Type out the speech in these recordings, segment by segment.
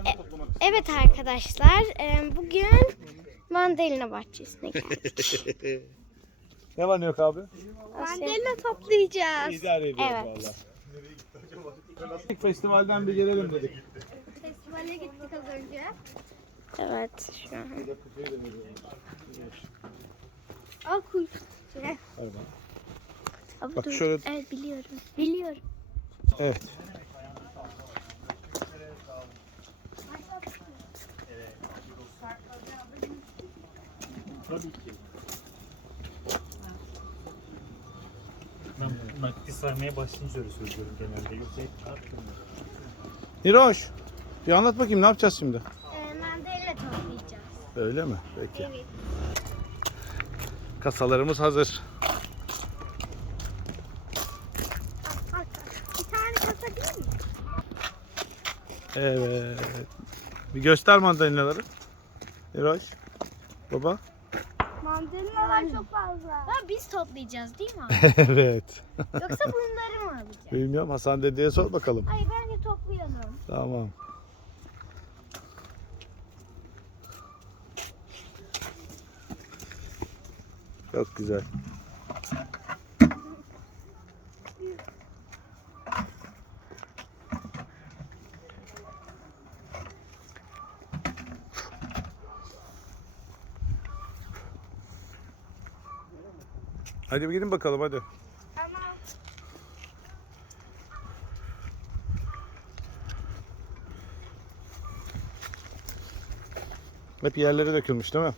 toplamak Evet arkadaşlar, e, bugün mandalina bahçesine geldik. Ne var ne yok abi? mandalina toplayacağız. İdare ediyoruz Evet. valla. Festivalden bir gelelim dedik. Festivale gittik az önce. Evet, şu an. Al kuş. Şey. Abi Bak dur. şöyle- Evet biliyorum. Biliyorum. Evet. Ben nakdi saymaya başlayınca öyle söylüyorum genelde. Yoksa hep arttırmıyorum. Niroş. Bir anlat bakayım ne yapacağız şimdi? Ee, mandalina toplayacağız. Öyle mi? Peki. Evet. Kasalarımız hazır. Bir tane kasa değil mi? Evet. Bir göster mandalinaları. Niroş. Baba. Mandalinalar çok fazla. Ha, biz toplayacağız değil mi? evet. Yoksa bunları mı alacağız? Bilmiyorum Hasan dedeye sor bakalım. Ay bence toplayalım. Tamam. Çok güzel. Hadi bir gidin bakalım hadi. Tamam. Hep yerlere dökülmüş değil mi?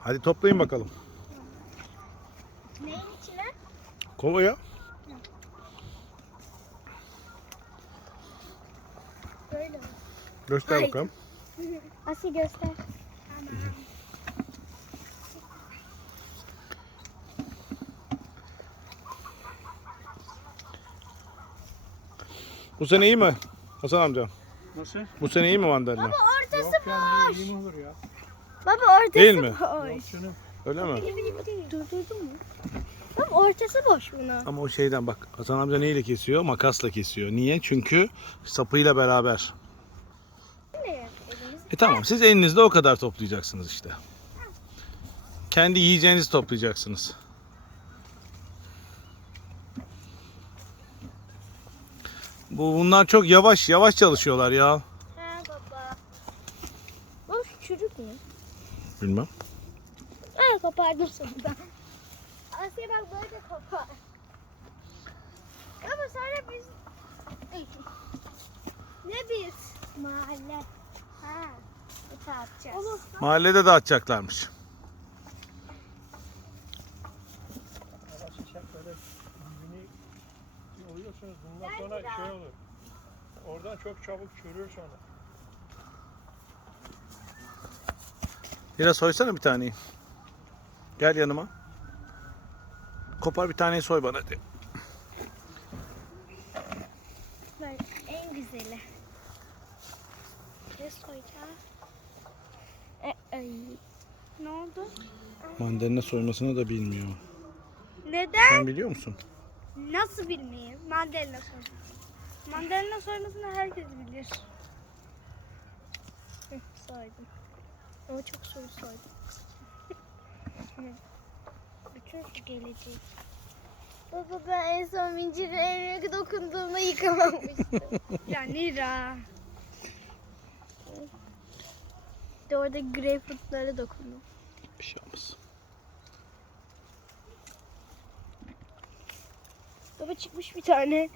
Hadi toplayın bakalım. İçine? Kovaya. Böyle mi? Göster Haydi. bakalım. Asi göster. Tamam. Bu sene iyi mi? Hasan amca. Nasıl? Bu sene iyi mi mandalina? Baba ortası boş. İyi mi olur ya? Baba ortası Değil mi? boş. Canım. Öyle mi? Durdurdun mu? Ortası boş bunun. Ama o şeyden bak Hasan amca neyle kesiyor? Makasla kesiyor. Niye? Çünkü sapıyla beraber. E tamam siz elinizde o kadar toplayacaksınız işte. Kendi yiyeceğinizi toplayacaksınız. Bu bunlar çok yavaş yavaş çalışıyorlar ya. Ha baba. Şu çürük mü? Bilmem. Ha kopardım sonunda. Asya bak böyle kopar. Baba sonra biz... Ne biz? Mahalle. Ha. Bu tartacağız. Olur. Mahallede dağıtacaklarmış. oluyorsunuz bundan sonra şey olur. Oradan çok çabuk çürür sonra. Biraz soysana bir taneyi. Gel yanıma. Kopar bir taneyi soy bana hadi. En güzeli. Ne soyacağız? E, ay. Ne oldu? Mandalina soymasını da bilmiyor. Neden? Sen biliyor musun? Nasıl bilmeyeyim? Mandalina soyması. Mandalina soymasını herkes bilir. Hı, soydum. Ama çok soru soydum. Su gelecek. Baba ben en son mincirin eline dokunduğumda yıkamamıştım. ya Nira. De orada greyfurtlara dokundum. Bir şey olmaz. Baba çıkmış bir tane.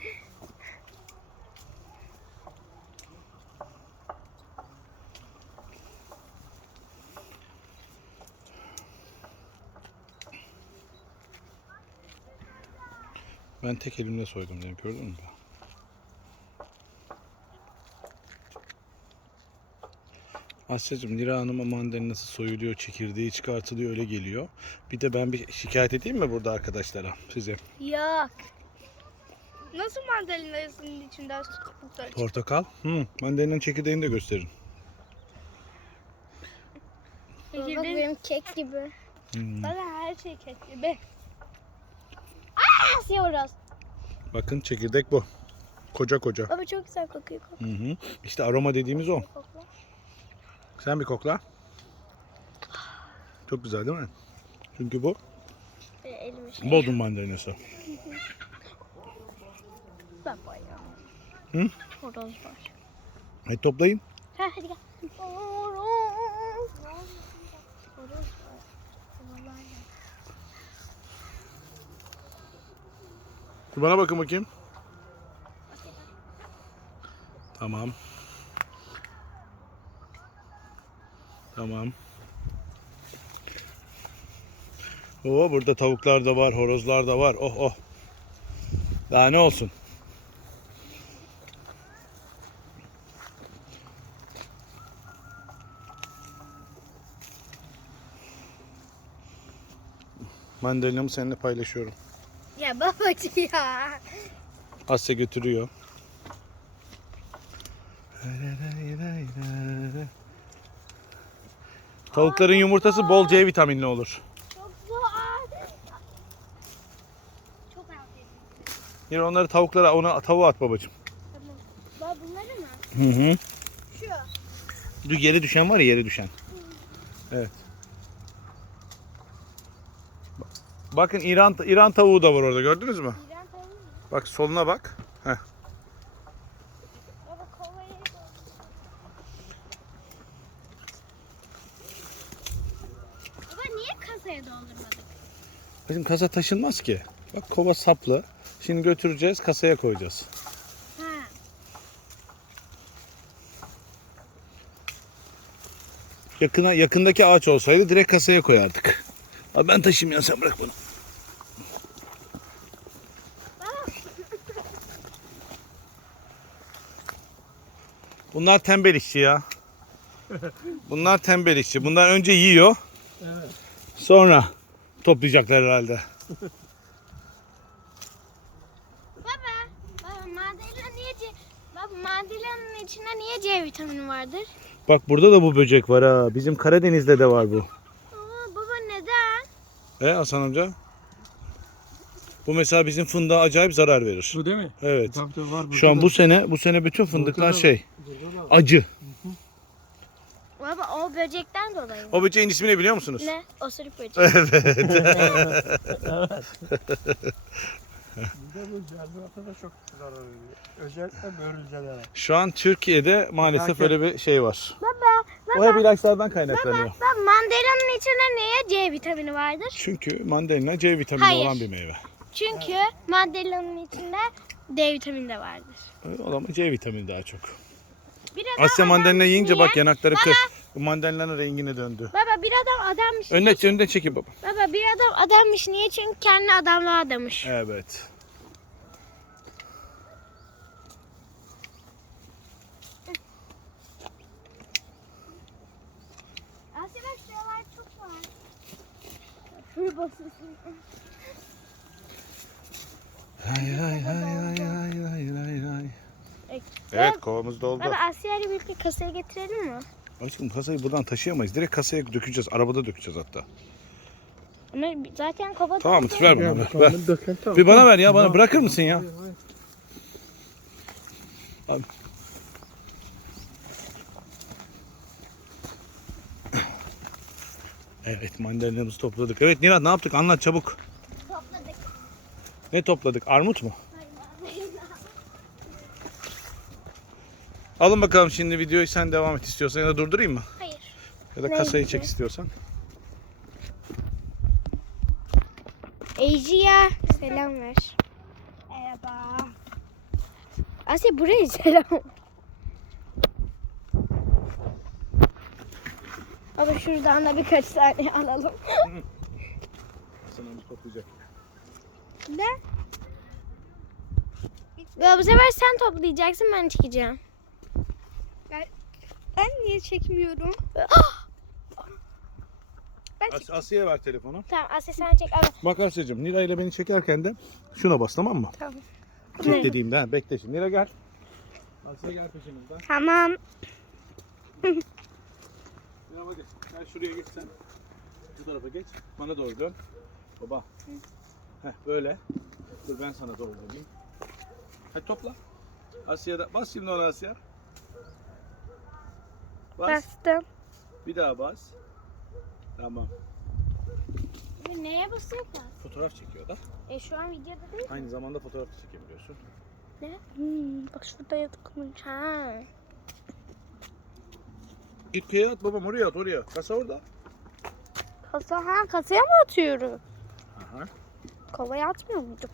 Ben tek elimle soydum dedim gördün mü? Asya'cığım Nira Hanım'a mandalinası soyuluyor, çekirdeği çıkartılıyor öyle geliyor. Bir de ben bir şikayet edeyim mi burada arkadaşlara size? Yok. Nasıl mandalinasının içinden su kabukları Portakal. Hı, mandalinanın çekirdeğini de gösterin. Benim kek gibi. Hmm. Bana her şey kek gibi. Nasıl yiyoruz? Bakın çekirdek bu. Koca koca. Baba çok güzel kokuyor. Hı hı. İşte aroma dediğimiz o. Kokla. Sen bir kokla. Çok güzel değil mi? Çünkü bu Böyle elime şey. Bodrum mandalinası. Baba ya. Hı? Horoz var. Hadi toplayın. Ha hadi gel. Horoz. Horoz var. Babalar var. Dur Bana bakın bakayım. Tamam. Tamam. Oo burada tavuklar da var, horozlar da var. Oh oh. Daha ne olsun? Mandalinamı seninle paylaşıyorum. Ya babacı ya. Asya götürüyor. Tavukların yumurtası bol C vitaminli olur. Çok zor. Çok aferin. Yine onları tavuklara ona tavuğa at babacığım. Tamam. Baba bunları mı? Hı hı. Şu. Yere düşen var ya yere düşen. Evet. Bakın İran İran tavuğu da var orada gördünüz mü? İran tavuğu mu? Bak soluna bak. Heh. Baba niye kasaya doldurmadık? Bizim kasa taşınmaz ki. Bak kova saplı. Şimdi götüreceğiz kasaya koyacağız. Ha. Yakına yakındaki ağaç olsaydı direkt kasaya koyardık. Abi ben taşıyayım ya sen bırak bunu. Bunlar tembel işçi ya. Bunlar tembel işçi. Bunlar önce yiyor. Evet. Sonra toplayacaklar herhalde. Baba, baba mandalina niye C... Baba mandalina'nın içinde niye C vitamini vardır? Bak burada da bu böcek var ha. Bizim Karadeniz'de de var bu. Aa, baba neden? E Hasan amca? Bu mesela bizim fındığa acayip zarar verir. Bu değil mi? Evet. Tabii tabii var. Şu an bu sene bu sene bütün fındıklar şey acı. Baba o böcekten dolayı mı? O böceğin ismi ne biliyor musunuz? Ne? Osuruk böceği. Bir de bu cazibata da çok zarar veriyor. Özellikle börülcelere. Şu an Türkiye'de maalesef Merak öyle bir şey var. baba, O hep ilaçlardan kaynaklanıyor. baba mandalina'nın içinde niye C vitamini vardır? Çünkü mandalina C vitamini Hayır. olan bir meyve. Çünkü mandalina'nın içinde D vitamini de vardır. O zaman C vitamini daha çok. Bir adam Asya mandalina yiyince niye? bak yanakları kır. Bu mandalinanın rengine döndü. Baba bir adam adammış. Önüne önüne çekin baba. Baba bir adam adammış niye? Çünkü kendi adamlığa adamış. Evet. Asya bak şuralar çok var. Şuraya basıyorsun. Hay hay hay hay hay hay hay hay. Evet. Kovamız doldu. Baba Asya ile birlikte kasaya getirelim mi? Aşkım kasayı buradan taşıyamayız. Direkt kasaya dökeceğiz. Arabada dökeceğiz hatta. Ama zaten kova Tamam mı? Ver bana. ver, ver. Bir bana ver ya. Bana bırakır mısın ya? Evet mandalinamızı topladık. Evet Nihat ne yaptık? Anlat çabuk. Ne topladık? Armut mu? Alın bakalım şimdi videoyu sen devam et istiyorsan ya da durdurayım mı? Hayır. Ya da kasayı çek istiyorsan. Ece'ye selam ver. Merhaba. Asya buraya selam. Abi şuradan da birkaç tane alalım. Sana toplayacak. Ne? Ya bu sefer sen toplayacaksın ben çıkacağım. Ben niye çekmiyorum? Ben As- Asya'ya ver telefonu. Tamam Asya sen çek. Abi. Bak Asya'cığım Nira ile beni çekerken de şuna bas tamam mı? Tamam. Çek dediğimde ha, bekle şimdi. Nira gel. Asya gel peşimizden. Tamam. Nira Hadi sen şuraya geç sen. Bu tarafa geç. Bana doğru dön. Baba. Heh böyle. Dur ben sana doğru döneyim. Hadi topla. Asya'da bas şimdi ona Asya. Bas. Bastım. Bir daha bas. Tamam. Ve neye basıyor ki? Fotoğraf çekiyor da. E şu an videoda değil. Aynı zamanda fotoğraf da çekebiliyorsun. Hmm, bak şurada yatıkmış. Ha. Kıyıya at babam oraya at oraya. Kasa orada. Kasa, ha kasaya mı atıyoruz? Aha. Kovaya atmıyor muyduk?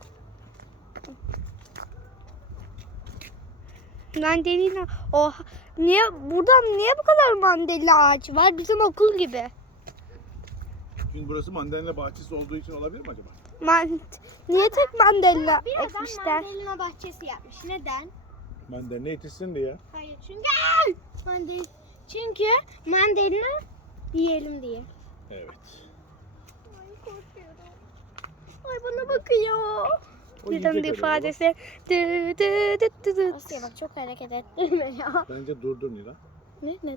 Mandalina. Oha. Niye buradan niye bu kadar mandalina ağacı var? Bizim okul gibi. Şimdi burası mandalina bahçesi olduğu için olabilir mi acaba? Man niye tek mandalina Bir adam ekmişler? mandalina bahçesi yapmış. Neden? Mandalina yetişsin diye. Hayır çünkü mandalina çünkü mandalina yiyelim diye. Evet. Ay bana bakıyor. Öyle ifadesi. Dı dı dı dı dı. Asya bak çok hareket ettirme ya. Bence durdur Nila. Ne? Ne?